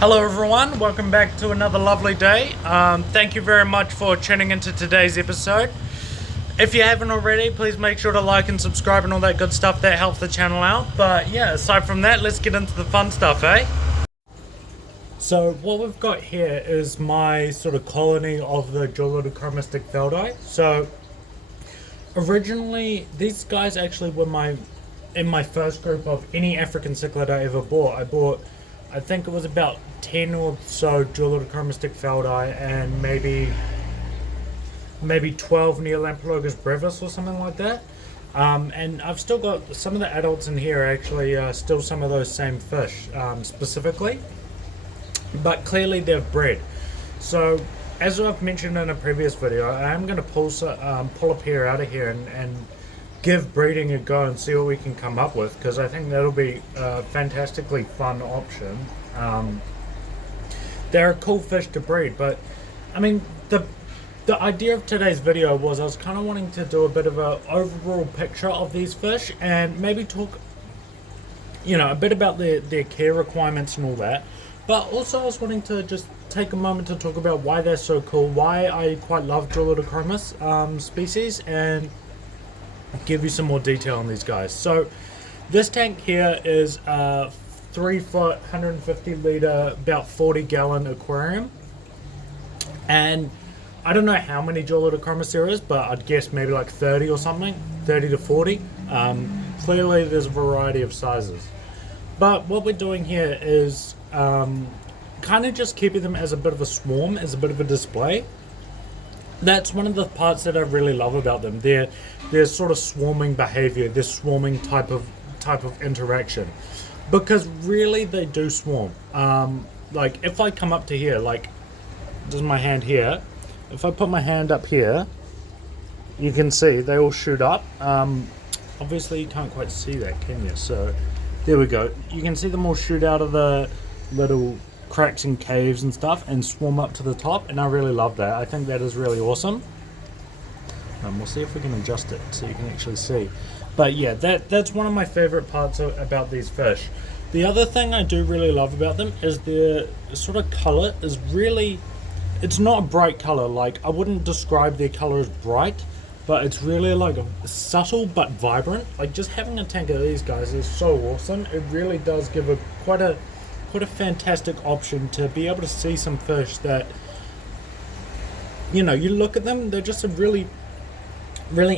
Hello everyone, welcome back to another lovely day. Thank you very much for tuning into today's episode. If you haven't already, please make sure to like and subscribe and all that good stuff that helps the channel out. But yeah, aside from that, let's get into the fun stuff, eh? So what we've got here is my sort of colony of the Julidochromis Dickfeldi. So originally, these guys actually were in my first group of any African cichlid I ever bought. I think it was about 10 or so Julidochromis Dickfeldi and maybe 12 Neolampologus brevis or something like that. And I've still got some of the adults in here actually still some of those same fish specifically, but clearly they've bred. So as I've mentioned in a previous video, I am going to pull a pair out of here and give breeding a go and see what we can come up with, because I think that'll be a fantastically fun option. They're a cool fish to breed, but I mean the idea of today's video was I was kind of wanting to do a bit of an overall picture of these fish and maybe talk a bit about their care requirements and all that, but also I was wanting to just take a moment to talk about why they're so cool, why I quite love Julidochromis species, and give you some more detail on these guys. So this tank here is a 3 foot 150 litre about 40 gallon aquarium, and I don't know how many Julidochromis there is, but I'd guess maybe like 30 or something, 30 to 40. Clearly there's a variety of sizes, but what we're doing here is kind of just keeping them as a bit of a swarm, as a bit of a display. That's one of the parts that I really love about them. Their sort of swarming behavior, this swarming type of interaction, because really they do swarm. Like if I come up to here, like there's my hand here. If I put my hand up here, you can see they all shoot up. Obviously you can't quite see that, can you? So there we go. You can see them all shoot out of the little cracks and caves and stuff and swarm up to the top, and I really love that. I think that is really awesome. We'll see if we can adjust it so you can actually see. But yeah, that's one of my favorite parts about these fish. The other thing I do really love about them is their sort of color is really, it's not a bright color. Like I wouldn't describe their color as bright, but it's really like a subtle but vibrant. Like just having a tank of these guys is so awesome. It really does give quite a fantastic option to be able to see some fish that, you look at them, they're just a really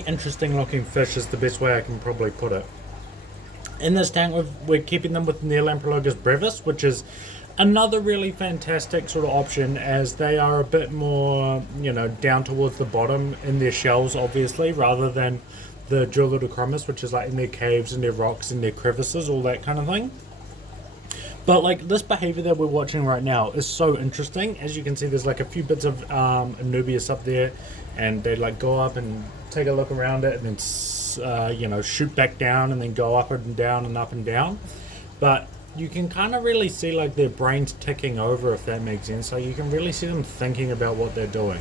interesting looking fish is the best way I can probably put it. In this tank we're keeping them with Neolampologus brevis, which is another really fantastic sort of option, as they are a bit more down towards the bottom in their shells obviously, rather than the Julidochromis, which is like in their caves and their rocks and their crevices, all that kind of thing. But like this behavior that we're watching right now is so interesting. As you can see, there's like a few bits of Anubias up there, and they like go up and take a look around it and then shoot back down and then go up and down and up and down. But you can kind of really see like their brains ticking over, if that makes sense. So you can really see them thinking about what they're doing.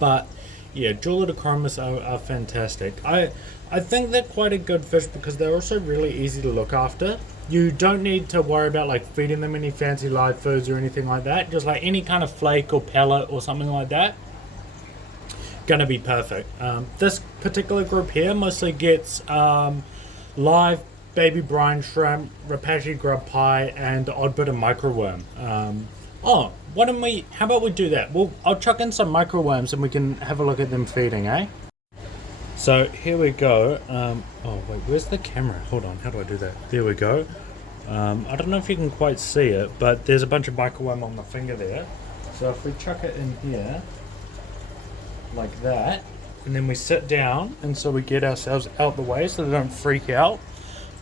But yeah, Julidochromis are fantastic. I think they're quite a good fish because they're also really easy to look after. You don't need to worry about like feeding them any fancy live foods or anything like that. Just like any kind of flake or pellet or something like that, gonna be perfect. This particular group here mostly gets live baby brine shrimp, rapashi grub pie, and the odd bit of microworm. How about we do that? I'll chuck in some microworms and we can have a look at them feeding, eh? So here we go. Oh wait, where's the camera? Hold on, how do I do that? There we go. I don't know if you can quite see it, but there's a bunch of microworm on the finger there. So if we chuck it in here, like that, and then we sit down, and so we get ourselves out the way so they don't freak out.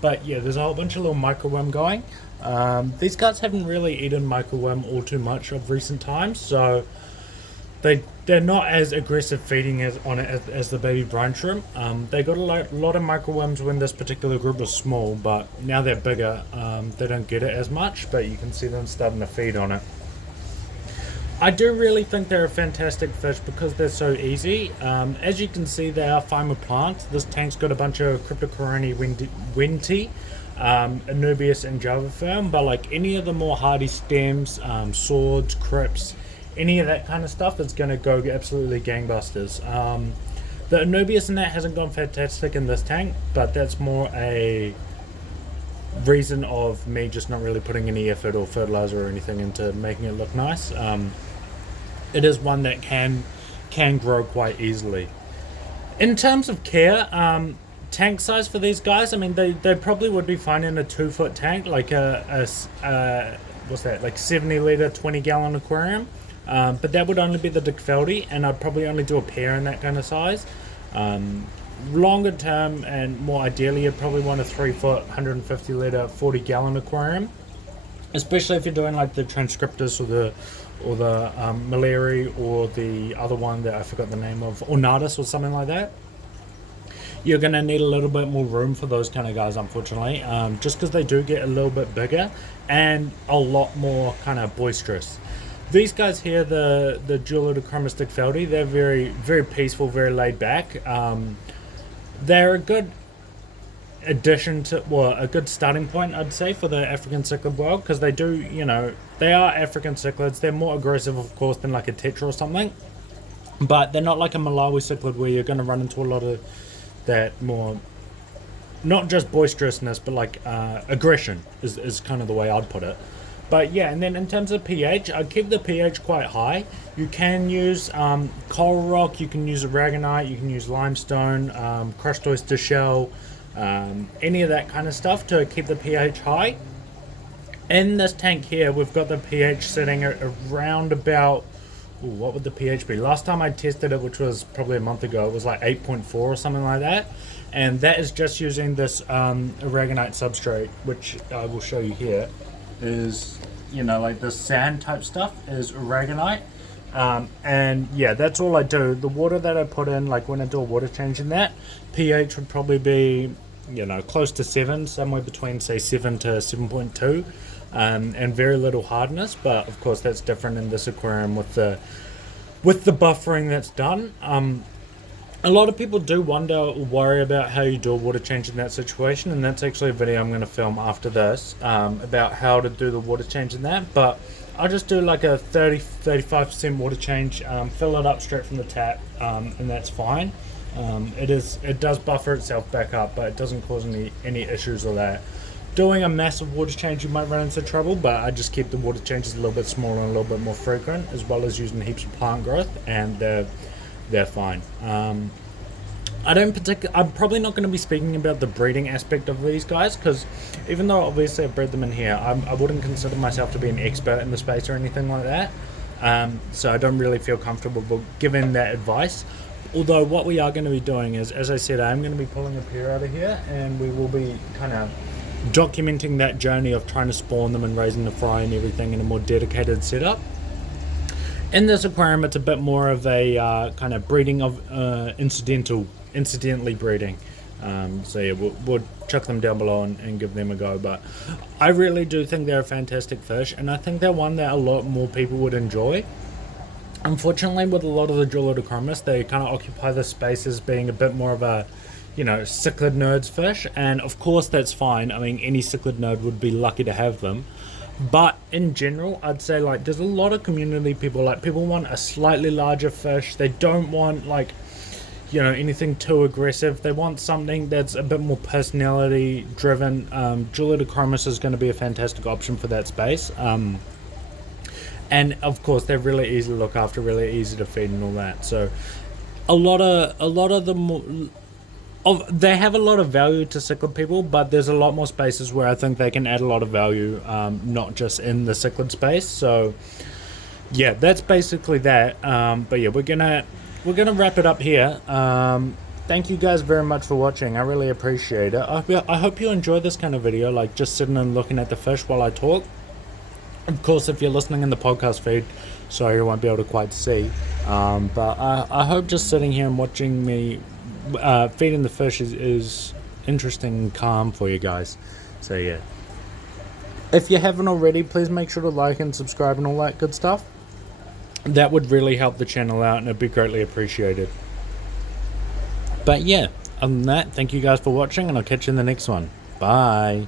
But yeah, there's a whole bunch of little microworm going. These guys haven't really eaten microworm all too much of recent times, so they're not as aggressive feeding as the baby brine shrimp. They got a lot of microworms when this particular group was small, but now they're bigger. They don't get it as much, but you can see them starting to feed on it. I do really think they're a fantastic fish because they're so easy. As you can see, they are phymoplant. This tank's got a bunch of Cryptocoroni wenti. Anubias and Java fern, but like any of the more hardy stems, swords, crypts, any of that kind of stuff is going to go absolutely gangbusters. The Anubias in that hasn't gone fantastic in this tank, but that's more a reason of me just not really putting any effort or fertilizer or anything into making it look nice. It is one that can grow quite easily. In terms of care, tank size for these guys, I mean, they probably would be fine in a 2-foot tank, like what's that, like 70 litre, 20 gallon aquarium. But that would only be the Dickfeldi, and I'd probably only do a pair in that kind of size. Longer term and more ideally, you'd probably want a 3-foot, 150 litre, 40 gallon aquarium, especially if you're doing like the Transcriptus or the Maleri, or the other one that I forgot the name of, Ornatus or something like that. You're going to need a little bit more room for those kind of guys, unfortunately, just because they do get a little bit bigger and a lot more kind of boisterous. These guys here, the Julidochromis Dickfeldi, they're very, very peaceful, very laid back. They're a good addition to, well, a good starting point, I'd say, for the African cichlid world, because they do, you know, they are African cichlids. They're more aggressive, of course, than like a tetra or something, but they're not like a Malawi cichlid where you're going to run into a lot of that more, not just boisterousness, but like aggression is kind of the way I'd put it. But yeah, and then in terms of pH, I'd keep the pH quite high. You can use coral rock, you can use aragonite, you can use limestone, crushed oyster shell, any of that kind of stuff to keep the pH high. In this tank here, we've got the pH sitting at around about, what would the pH be? Last time I tested it, which was probably a month ago, it was like 8.4 or something like that. And that is just using this aragonite substrate, which I will show you here. Is, you know, like the sand type stuff is aragonite, and yeah, that's all I do. The water that I put in, like when I do a water change in that, pH would probably be, you know, close to 7, somewhere between say 7 to 7.2, and very little hardness. But of course that's different in this aquarium with the buffering that's done. A lot of people do wonder or worry about how you do a water change in that situation, and that's actually a video I'm going to film after this, about how to do the water change in that. But I'll just do like a 30-35% water change, fill it up straight from the tap, and that's fine. It does buffer itself back up, but it doesn't cause any issues with that. Doing a massive water change, you might run into trouble, but I just keep the water changes a little bit smaller and a little bit more frequent, as well as using heaps of plant growth, and they're fine. I'm probably not going to be speaking about the breeding aspect of these guys, because even though obviously I've bred them in here, I wouldn't consider myself to be an expert in the space or anything like that. So I don't really feel comfortable giving that advice. Although what we are going to be doing is, as I said, I'm going to be pulling a pair out of here, and we will be kind of documenting that journey of trying to spawn them and raising the fry and everything in a more dedicated setup. In this aquarium, it's a bit more of a kind of breeding of incidentally breeding. So yeah, we'll chuck them down below and give them a go. But I really do think they're a fantastic fish, and I think they're one that a lot more people would enjoy. Unfortunately, with a lot of the Julidochromis, they kind of occupy the space as being a bit more of a, you know, cichlid nerds fish, and of course that's fine. I mean, any cichlid nerd would be lucky to have them. But in general, I'd say like there's a lot of community people, like people want a slightly larger fish. They don't want like, you know, anything too aggressive. They want something that's a bit more personality driven. Julidochromis is going to be a fantastic option for that space. And of course they're really easy to look after, really easy to feed and all that. So a lot of them, they have a lot of value to cichlid people, but there's a lot more spaces where I think they can add a lot of value, not just in the cichlid space. So yeah, that's basically that. But yeah, we're gonna wrap it up here. Thank you guys very much for watching. I really appreciate it. I hope you enjoy this kind of video, like just sitting and looking at the fish while I talk. Of course, if you're listening in the podcast feed, sorry you won't be able to quite see. But I hope just sitting here and watching me feeding the fish is interesting and calm for you guys. So yeah, if you haven't already, please make sure to like and subscribe and all that good stuff. That would really help the channel out, and it'd be greatly appreciated. But yeah, other than that, thank you guys for watching, and I'll catch you in the next one. Bye.